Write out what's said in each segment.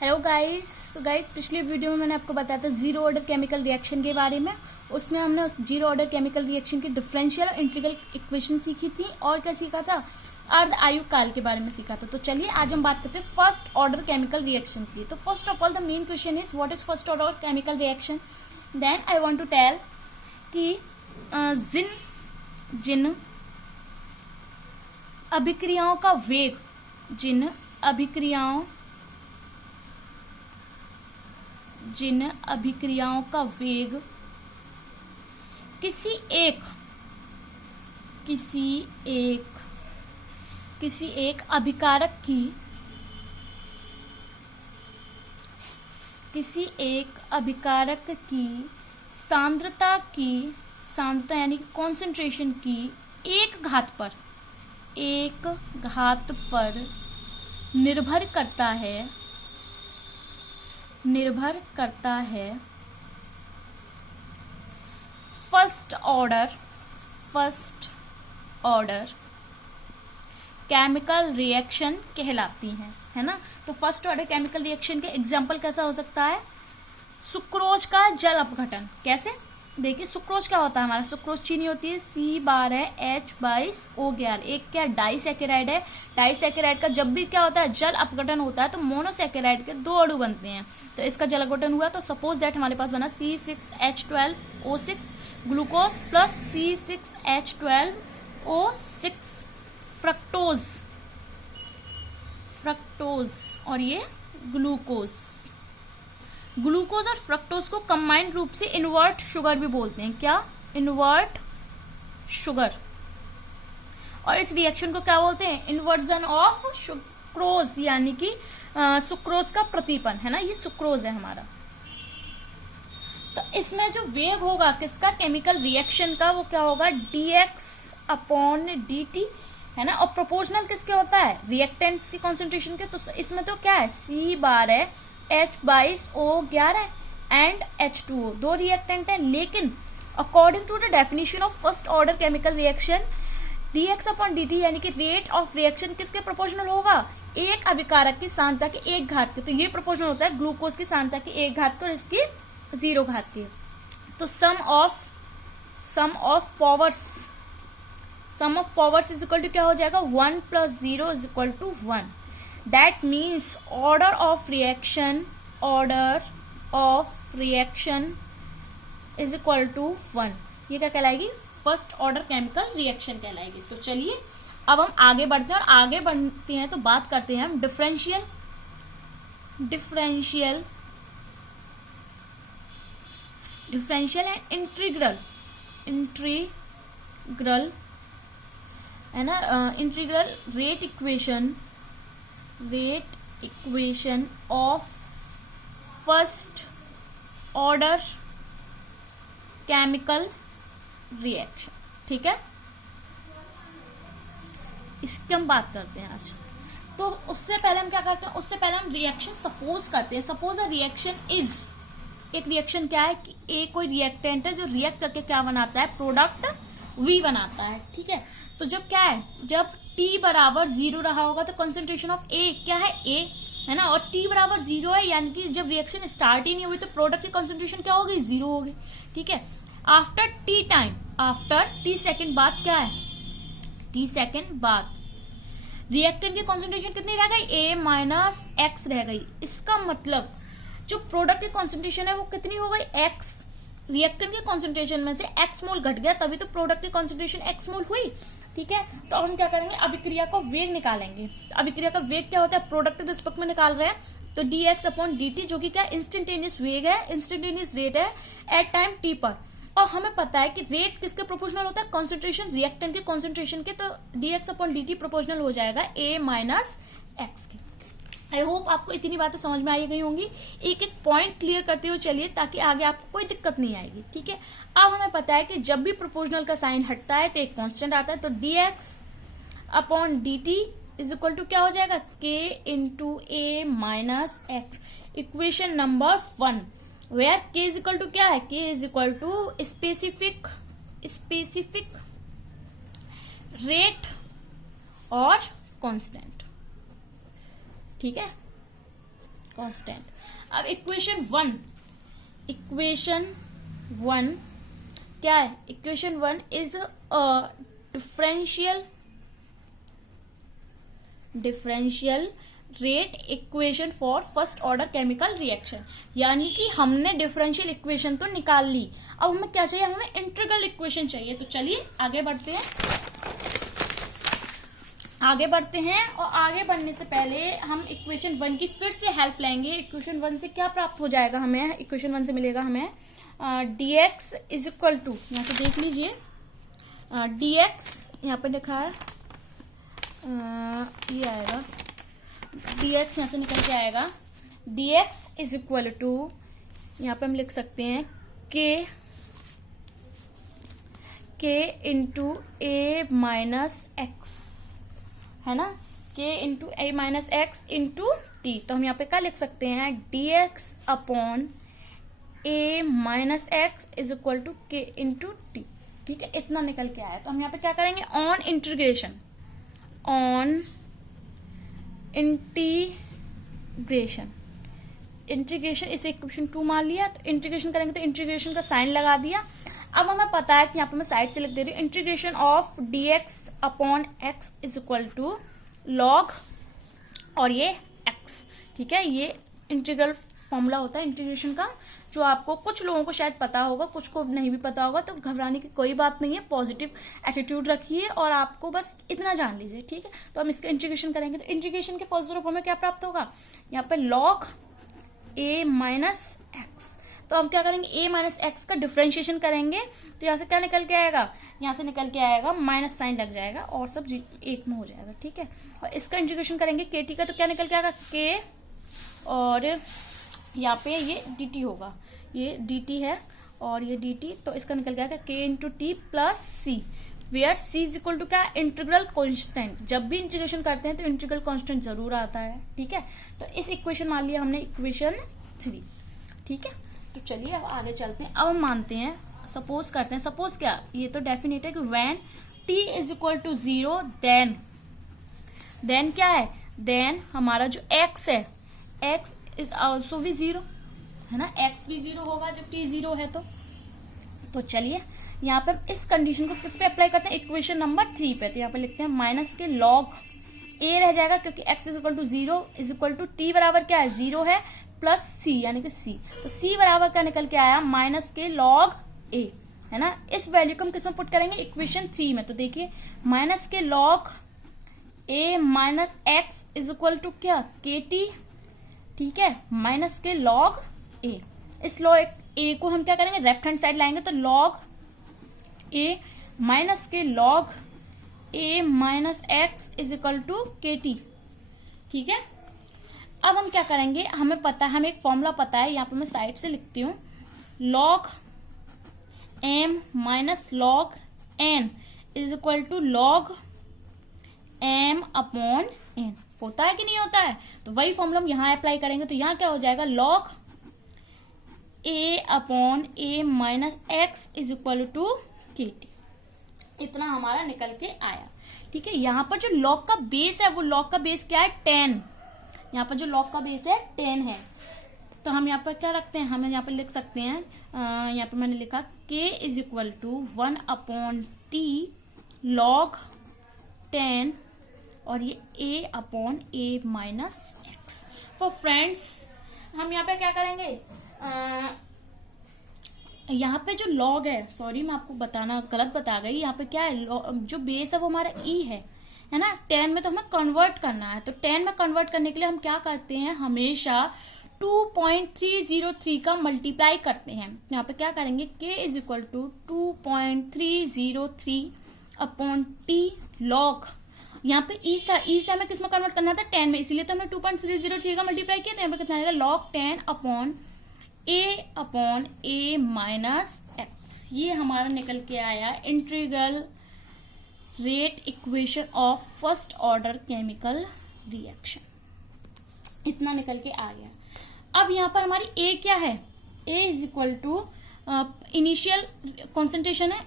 Hello guys पिछली video में मैंने आपको बताया था जीरो ऑर्डर केमिकल रिएक्शन के बारे में। उसमें हमने उस जीरो ऑर्डर केमिकल रिएक्शन की डिफरेंशियल और इंटीग्रल इक्वेशन सीखी थी और क्या सीखा था, अर्ध आयु काल के बारे में सीखा था। तो चलिए आज हम बात करते हैं फर्स्ट ऑर्डर केमिकल रिएक्शन की। तो first of all the main question is what is first order chemical reaction. Then I want to tell कि जिन अभिक्रियाओं का वेग जिन अभिक्रियाओं का वेग किसी एक अभिकारक की सांद्रता यानी कॉन्सेंट्रेशन की एक घात पर निर्भर करता है फर्स्ट ऑर्डर केमिकल रिएक्शन कहलाती है ना। तो फर्स्ट ऑर्डर केमिकल रिएक्शन के एग्जाम्पल कैसा हो सकता है, सुक्रोज का जल अपघटन। कैसे, देखिए सुक्रोज क्या होता है हमारा, सुक्रोज चीनी होती है C12 है H22O11, एक क्या डाइसैकेराइड है। डाइसैकेराइड का जब भी क्या होता है जल अपघटन होता है तो मोनोसैकेराइड के दो अणु बनते हैं। तो इसका जल अपघटन हुआ तो सपोज दैट हमारे पास बना C6H12O6 glucose plus C6H12O6 fructose और ये ग्लूकोज और फ्रक्टोज को कंबाइंड रूप से इनवर्ट शुगर भी बोलते हैं। क्या, इनवर्ट शुगर। और इस रिएक्शन को क्या बोलते हैं, इन्वर्जन ऑफ सुक्रोज, यानी कि सुक्रोज का प्रतिपन है ना, ये सुक्रोज है हमारा। तो इसमें जो वेग होगा किसका, केमिकल रिएक्शन का, वो क्या होगा dx/dt है ना। और प्रोपोर्शनल किसके होता है, रिएक्टेंट्स की कॉन्सेंट्रेशन के। तो इसमें तो क्या है C12 है H22O11 एंड H2O, दो रिएक्टेंट है। लेकिन according to the definition of first order chemical reaction dx/dt यानी कि रेट ऑफ रिएक्शन किसके प्रोपोर्शनल होगा, एक अभिकारक की सांद्रता के एक घात के। तो ये प्रोपोर्शनल होता है ग्लूकोज की सांद्रता की एक घात के और इसकी 0 घात के। तो sum of powers is equal to क्या हो जाएगा, 1 + 0 is equal to 1। That means order of reaction is equal to 1। ये क्या कहलाएगी, फर्स्ट ऑर्डर केमिकल रिएक्शन कहलाएगी। तो चलिए अब हम आगे बढ़ते हैं, और आगे बढ़ते हैं तो बात करते हैं हम डिफरेंशियल एंड इंटीग्रल है ना, integral rate equation of first order chemical reaction. ठीक है, इसकी हम बात करते हैं आज। तो उससे पहले हम क्या करते हैं, उससे पहले हम रिएक्शन सपोज करते हैं। सपोज अ रिएक्शन इज, एक रिएक्शन क्या है कि एक कोई रिएक्टेंट है जो रिएक्ट करके क्या बनाता है, प्रोडक्ट V बनाता है। ठीक है, तो जब क्या है, जब T बराबर 0 रहा होगा तो कॉन्सेंट्रेशन ऑफ A क्या है, A है ना, और T बराबर 0 है, यानी कि जब रिएक्शन स्टार्ट ही नहीं हुई तो प्रोडक्ट की कॉन्सेंट्रेशन क्या होगी, 0 होगी। ठीक है, आफ्टर T सेकेंड बाद क्या है, T सेकेंड बाद रिएक्टेंट की कॉन्सेंट्रेशन कितनी रह गई, A - X रह गई। इसका मतलब जो प्रोडक्ट की कॉन्सेंट्रेशन है वो कितनी हो गई, X। रिएक्टेंट के कॉन्सेंट्रेशन में से X मोल घट गया, तभी तो प्रोडक्ट की कॉन्सेंट्रेशन X मोल हुई। ठीक है, तो हम क्या करेंगे, अभिक्रिया का वेग निकालेंगे। तो अभिक्रिया का वेग क्या होता है, प्रोडक्ट के रिस्पेक्ट में निकाल रहे हैं, तो dx/dt जो कि क्या इंस्टेंटेनियस वेग है, इंस्टेंटेनियस रेट है एट टाइम T पर। और हमें पता है कि रेट किसके प्रोपोर्शनल होता है, कॉन्सेंट्रेशन, रिएक्टेंट के कॉन्सेंट्रेशन के। तो dx/dt प्रोपोर्शनल हो जाएगा A - X के। आई होप आपको इतनी बातें समझ में आई गई होंगी। एक एक पॉइंट क्लियर करते हुए चलिए ताकि आगे आपको कोई दिक्कत नहीं आएगी। ठीक है, अब हमें पता है कि जब भी प्रोपोर्शनल का साइन हटता है तो एक कांस्टेंट आता है। तो dx/dt इज इक्वल टू क्या हो जाएगा, K × A - X। Equation number 1 where K is equal to क्या है, K is equal to specific rate और कांस्टेंट। ठीक है, कांस्टेंट। अब इक्वेशन वन क्या है? Equation one is differential rate equation for first order chemical reaction, यानी कि हमने डिफरेंशियल इक्वेशन तो निकाल ली, अब हमें क्या चाहिए? हमें इंटीग्रल इक्वेशन चाहिए। तो चलिए आगे बढ़ते हैं और आगे बढ़ने से पहले हम इक्वेशन वन की फिर से हेल्प लेंगे। इक्वेशन वन से क्या प्राप्त हो जाएगा हमें? इक्वेशन वन से मिलेगा हमें dx इज इक्वल टू, यहाँ से देख लीजिए, dx यहाँ पे लिखा है, ये आएगा dx, यहाँ से निकल के आएगा dx इज इक्वल टू, यहाँ पे हम लिख सकते हैं k into a minus x, है ना, k into a minus x into t. तो हम यहाँ पे क्या लिख सकते हैं? dx upon a minus x is equal to k into t. ठीक है, इतना निकल के आया। तो हम यहाँ पे क्या करेंगे? ऑन इंटीग्रेशन इसे इक्वेशन टू मान लिया। तो इंटीग्रेशन करेंगे तो इंटीग्रेशन का साइन लगा दिया। अब हमें पता है कि यहाँ पे मैं साइड से लिख दे रही हूँ, integration of dx upon x is equal to log और ये x। ठीक है, ये इंटीग्रल फॉर्मूला होता है इंटीग्रेशन का, जो आपको कुछ लोगों को शायद पता होगा, कुछ को नहीं भी पता होगा। तो घबराने की कोई बात नहीं है, पॉजिटिव एटीट्यूड रखिए और आपको बस इतना जान लीजिए। ठीक है, तो हम इसका इंटीग्रेशन करेंगे। तो इंटीग्रेशन के फर्स्ट रूप हमें क्या प्राप्त होगा? यहाँ पे log a माइनस एक्स। तो हम क्या करेंगे? a माइनस एक्स का डिफरेंशिएशन करेंगे। तो यहाँ से क्या निकल के आएगा? यहाँ से निकल के आएगा माइनस साइन लग जाएगा और सब एक में हो जाएगा। ठीक है, और इसका इंटीग्रेशन करेंगे kt का, तो क्या निकल के आएगा? k और यहाँ पे ये dt होगा, ये dt है और ये dt, तो इसका निकल के आएगा k into t plus c, where c is equal to क्या? Integral constant. जब भी इंटीग्रेशन करते हैं तो इंटीग्रल कांस्टेंट जरूर आता है। ठीक है, तो इस इक्वेशन मान लिया हमने इक्वेशन 3। ठीक है, तो चलिए अब आगे चलते हैं। अब हम मानते हैं, सपोज करते हैं, सपोज क्या, ये तो डेफिनेट है कि when t is equal to 0 then क्या है? देन हमारा जो x है, x इज ऑल्सो भी 0, है ना, x भी 0 होगा जब t 0 है। तो चलिए यहाँ पे इस कंडीशन को किस पे अप्लाई करते हैं? इक्वेशन नंबर 3 पे। तो यहाँ पे लिखते हैं माइनस के log a रह जाएगा, क्योंकि x is equal to 0 is equal to t बराबर क्या है? 0 है, प्लस c यानी कि c। तो c बराबर क्या निकल के आया? माइनस के log a, है ना। इस वैल्यू को हम किसमें पुट करेंगे? इक्वेशन 3 में। तो देखिए माइनस के log a minus x is equal to क्या? kt। ठीक है, माइनस के log a। इस log a को हम क्या करेंगे? लेफ्ट हैंड साइड लाएंगे, तो log a माइनस के log a minus x is equal to kt। ठीक है, अब हम क्या करेंगे? हमें पता है, हमें एक फॉर्मूला पता है, यहाँ पे मैं साइड से लिखती हूँ, log m minus log n is equal to log m upon n। होता है कि नहीं होता है? तो वही फॉर्मूला हम यहाँ अप्लाई करेंगे। तो यहाँ क्या हो जाएगा? log a upon a minus x is equal to kt। इतना हमारा निकल के आया। ठीक है, यहाँ पर जो log का बेस है, वो log का बेस क्या है? 10। यहाँ पर जो log का बेस है 10 है। तो हम यहाँ पर क्या रखते हैं? हम यहाँ पर लिख सकते हैं, यहाँ पर मैंने लिखा k is equal to 1 upon t log 10 और ये a upon a minus x. तो फ्रेंड्स हम यहाँ पे क्या करेंगे? यहाँ पे जो log है, सॉरी मैं आपको बताना गलत बता गई, यहाँ पे क्या है? जो बेस है वो हमारा e है ना। 10 में तो हमें कन्वर्ट करना है। तो 10 में कन्वर्ट करने के लिए हम क्या करते हैं? हमेशा 2.303 का मल्टीप्लाई करते हैं। यहाँ पे क्या करेंगे? k is equal to 2.303 upon t log, यहाँ पे e था, e से हमें किस में कन्वर्ट करना था? 10 में, इसीलिए तो हमने 2.303 का मल्टीप्लाई किया। तो यहाँ पे कितना आएगा? log 10 upon a minus x. ये हमारा निकल के आया integral rate equation of first order chemical reaction. इतना निकल के आ गया। अब यहाँ पर हमारी a क्या है? a is equal to initial concentration है,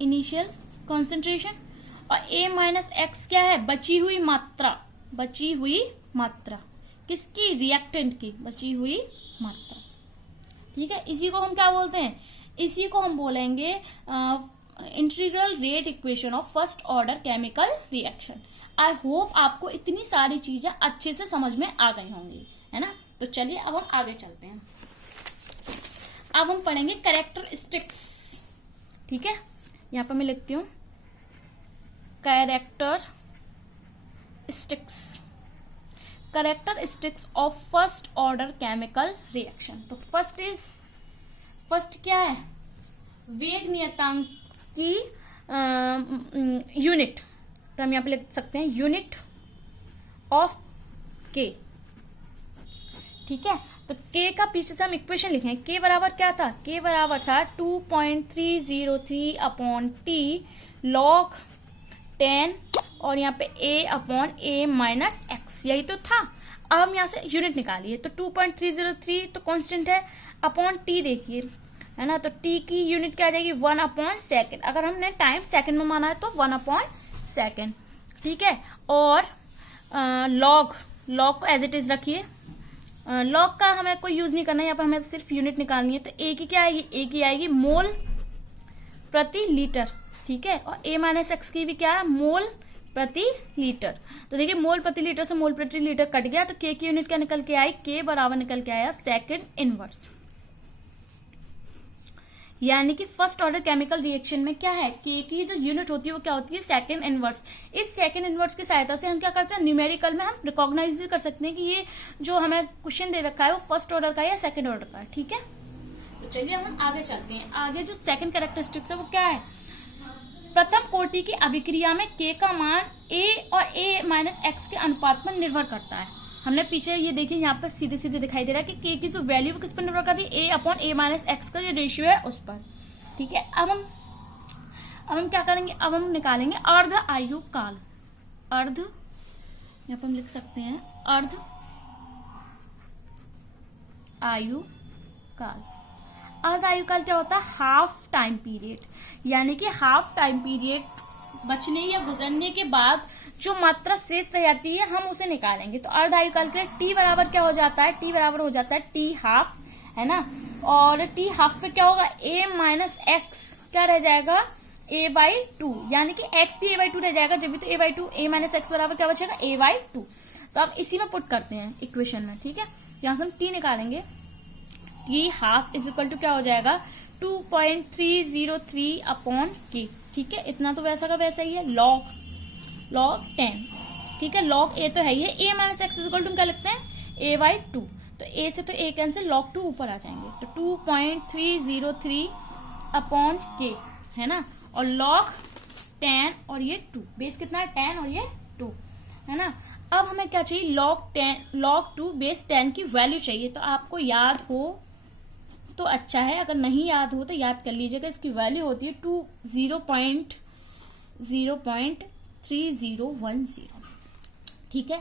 इनिशियल कॉन्सेंट्रेशन, और a माइनस एक्स क्या है? बची हुई मात्रा, किसकी? रिएक्टेंट की बची हुई मात्रा। ठीक है, इसी को हम क्या बोलते हैं? इसी को हम बोलेंगे integral rate equation of first order chemical reaction. I hope आपको इतनी सारी चीजें अच्छे से समझ में आ गई होंगी, है ना। तो चलिए अब हम आगे चलते हैं। अब हम पढ़ेंगे कैरेक्टरिस्टिक्स। ठीक है, यहां पर मैं लिखती हूं characteristics of first order chemical reaction. तो फर्स्ट क्या है? वेग नियतांक की यूनिट, तो हम यहां पे लिख सकते हैं यूनिट ऑफ के। ठीक है, तो के का पीछे से हम इक्वेशन लिखें। के बराबर क्या था? के बराबर था 2.303 अपॉन टी लॉग 10 और यहाँ पे a upon a minus x, यही तो था। अब हम यहाँ से यूनिट निकालिए, तो 2.303 तो कांस्टेंट है, अपॉन टी देखिए, है ना। तो टी की यूनिट क्या आ जाएगी? 1 अपॉन सेकेंड। अगर हमने टाइम सेकेंड में माना है तो 1 अपॉन सेकेंड। ठीक है, और लॉग को एज इट इज रखिए। लॉग का हमें कोई यूज नहीं करना है, यहाँ पर हमें सिर्फ यूनिट निकालनी है। तो ए की क्या आएगी? ए की आएगी मोल प्रति लीटर। ठीक है, और a माइनस एक्स की भी क्या है? मोल प्रति लीटर। तो देखिए मोल प्रति लीटर से मोल प्रति लीटर कट गया, तो k की यूनिट क्या निकल के आई? k बराबर निकल के आया सेकेंड इनवर्स। यानी कि फर्स्ट ऑर्डर केमिकल रिएक्शन में क्या है? k की जो यूनिट होती है वो क्या होती है? Second inverse. इस सेकेंड इनवर्स की सहायता से हम क्या करते हैं? न्यूमेरिकल में हम रिकॉग्नाइज भी कर सकते हैं कि ये जो हमें क्वेश्चन दे रखा है वो फर्स्ट ऑर्डर का है या सेकेंड ऑर्डर का है। ठीक है, तो चलिए हम आगे चलते हैं। आगे जो सेकेंड कैरेक्टरिस्टिक्स है वो क्या है? प्रथम कोटि की अभिक्रिया में k का मान a और a माइनस एक्स के अनुपात पर निर्भर करता है। हमने पीछे ये देखिए यहाँ पर सीधे सीधे दिखाई दे रहा है कि k की जो वैल्यू किस पर निर्भर कर रही है? a upon a minus x का जो रेशियो है उस पर। ठीक है, अब हम क्या करेंगे? अब हम निकालेंगे अर्ध आयु काल। अर्ध, यहाँ पर हम लिख सकते हैं अर्ध आयु काल। अर्ध आयु काल क्या होता है? Half time period. यानी कि हाफ टाइम पीरियड बचने या गुजरने के बाद जो मात्रा शेष रह जाती है हम उसे निकालेंगे। तो अर्ध आयु काल के लिए टी बराबर क्या हो जाता है? टी बराबर हो जाता है टी हाफ, है ना। और टी हाफ पे क्या होगा? a माइनस एक्स क्या रह जाएगा? a/2, यानी कि x भी a/2 रह जाएगा, जब भी तो a/2, a माइनस एक्स बराबर क्या बचेगा? a/2। तो अब इसी में पुट करते हैं इक्वेशन में। ठीक है, यहां से हम t निकालेंगे। T half is equal to क्या हो जाएगा? 2.303 अपॉन के। ठीक है, इतना तो वैसा का वैसा ही है, लॉग 10। ठीक है, लॉग ए तो है ही है। a minus x is equal to क्या लिखते हैं? a/2। तो a से तो a कैंसिल, log 2 ऊपर आ जाएंगे। तो 2.303 अपॉन के, है ना, और log 10 और ये 2, बेस कितना है? 10 और ये 2, है ना। अब हमें क्या चाहिए? log 2 बेस 10 की वैल्यू चाहिए। तो आपको याद हो तो अच्छा है, अगर नहीं याद हो तो याद कर लीजिएगा। इसकी वैल्यू होती है 0.3010। ठीक है,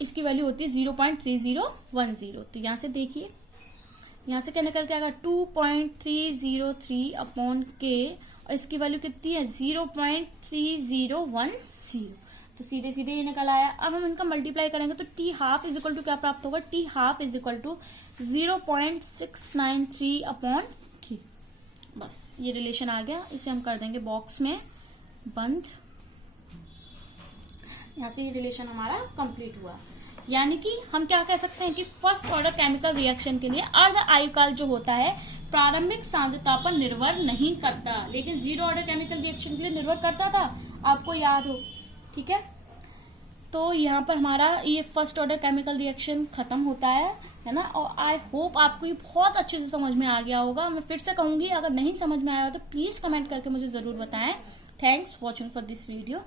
इसकी वैल्यू होती है 0.3010। तो यहां से देखिए, यहां से क्या निकल के आएगा? 2.303 अपॉन के, और इसकी वैल्यू कितनी है? 0.3010। तो सीधे सीधे ये निकल आया। अब हम इनका मल्टीप्लाई करेंगे तो t half is equal to क्या प्राप्त होगा? T half is equal to 0.693 upon k. बस ये रिलेशन आ गया, इसे हम कर देंगे बॉक्स में बंद। यहाँ से ये रिलेशन हमारा कंप्लीट हुआ। यानी कि हम क्या कह सकते हैं कि फर्स्ट ऑर्डर केमिकल रिएक्शन के लिए अर्ध आयुकाल जो होता है प्रारंभिक सांद्रता पर निर्भर नहीं करता, लेकिन जीरो ऑर्डर केमिकल रिएक्शन के लिए निर्भर करता था, आपको याद हो। ठीक है, तो यहाँ पर हमारा ये फर्स्ट ऑर्डर केमिकल रिएक्शन खत्म होता है ना। और आई होप आपको ये बहुत अच्छे से समझ में आ गया होगा। मैं फिर से कहूंगी, अगर नहीं समझ में आया हो तो प्लीज कमेंट करके मुझे जरूर बताएं। Thanks watching for this video.